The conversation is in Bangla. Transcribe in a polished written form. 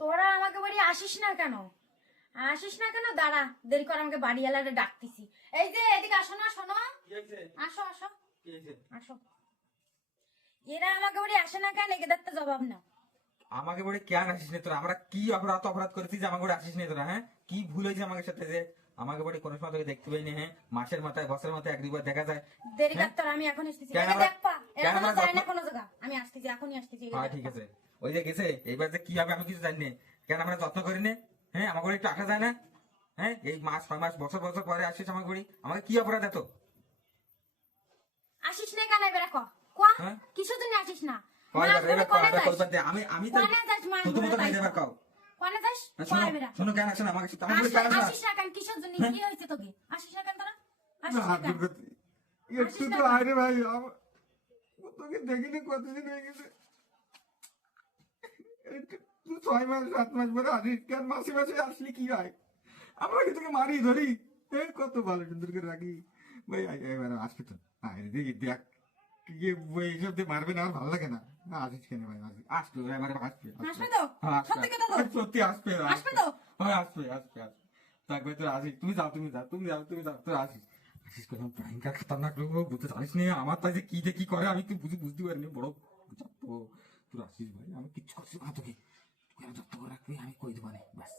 তোরা আমাকে বাড়ি আসিস না কেন? আসিস না কেন? দাঁড়া, দেরি করে আমাকে বাড়ি এলারে ডাকতিছি। এই যে এদিকে আসো না, শোনো। আসো আসো আসো। এরা আমাকে বাড়ি আসে না কেন? একে দেখতে জবাব না। আমাকে বলে কেন আসিস না তোরা? আমরা কি অপরাধ করেছি যে আমাকে বলে আসিস না তোরা? হ্যাঁ, কি ভুল হয়েছে আমাদের সাথে যে আমাকে বলে কোনো সময় তোকে দেখতে পাইনি? হ্যাঁ, মাসের মাথায় বছরের মাথায় এক দুবার দেখা যায়। দেরি হ্যাঁ? করতে আমি এখন আসতেছি। কেন একে আমরা- দেখবা, এরা কেন কোনো আমরা যায় না যত্ন- কোনো জায়গা। আমি আসতেছি, এখনই আসতেছি। একে হ্যাঁ ঠিক দেখবা। আছে, ওই যে গেছে, এইবার যে কি হবে আমি কিছু জানি না। কেন আমরা যত্ন করি না? হ্যাঁ, আমাকে বলে একটু আসা যায় না? হ্যাঁ, এই মাস 6 মাস বছর বছর পরে আসিস আমাকে বলি, আমাকে কি অপরাধ এত? আসিস না কেন? এবারে ক কোয়া, হ্যাঁ? কিসের জন্য আসিস না? কয় মাস বার ধরে এবার কোনে কয়বার যাস? কইবার দে, আমি তো কোনে যাস মাস প্রথমত ধরে? নাই তাই যাবার কও। কাও। কোনে যাস? শোনো কয় বেরা। শোনো, কেন আসে না আমাকে আমাকে বলে কেন আসে না? আসিস না কেন? কিসের জন্য? কি হয়েছে তোকে? আসিস না কেন তোরা? আসিস না হাত কেন? জোর করতে একটু আসিস না তো কেন? আরে ভাই তোকে দেখিনি কতদিন হয়ে গেছে। তুই 6 মাস 7 মাস পরে আসিস কেন? মাসে মাসে আসলি কি হয়? আমরা কি তোকে মারি ধরি? কত ভালো সুন্দর করে রাখি ভাই। এবার আসবি তো? দেখি দেখ কি এইসব দিয়ে মারবে না, আর ভালো লাগে না। আসিস কেন ভাই? আসবে এবারে আসবে আসবে তো? সত্যি কথা তো? সত্যি আসবে আসবে তো? হ্যাঁ আসবে আসবে আসবে। থাকবে তোর আসিস, তুমি যাও তোর আসিস। আসিস কেন? ভয়ঙ্কর খতরনাক লোক, বুঝতে জানিস নি আমার তাই যে কি যে কি করে আমি কি বুঝতে পারিনি। বড় বুঝাবো তোর আসিস ভাই, আমি কিচ্ছু করছি না তোকে। তুই যত্ন করে রাখবি, আমি কই দেবো না ব্যাস।